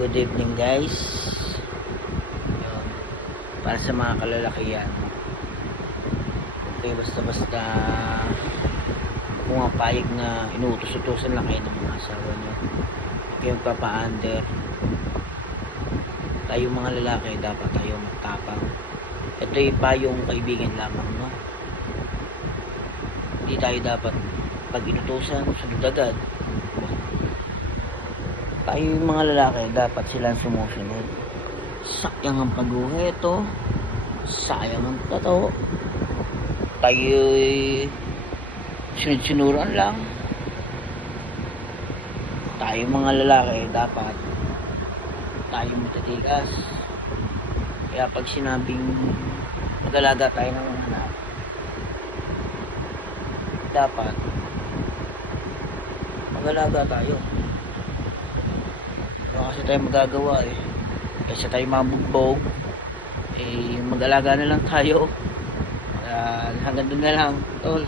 Good evening guys. Yun. Para sa mga kalalakihan, okay, basta pumapayag na inuutos-utusan lang kayo ng mga asawa nyo, yung papa-under. Tayo mga lalaki dapat tayo magtapang. Ito yung payong kaibigan lamang, no? Hindi tayo dapat pag inutusan sunod agad. Tayo yung mga lalaki dapat silang sumusunod. Sayang ang pag-uwi ito, sayang ang tato, tayo'y sunod-sunuran lang. Tayo mga lalaki dapat tayo matatigas. Kaya pag sinabing mag-alaga tayo ng mga anak, dapat mag-alaga tayo. Wala kasi tayo magagawa eh. Kasi tayo mabugbog, mag-alaga na lang tayo. Hanggang doon na lang, tol.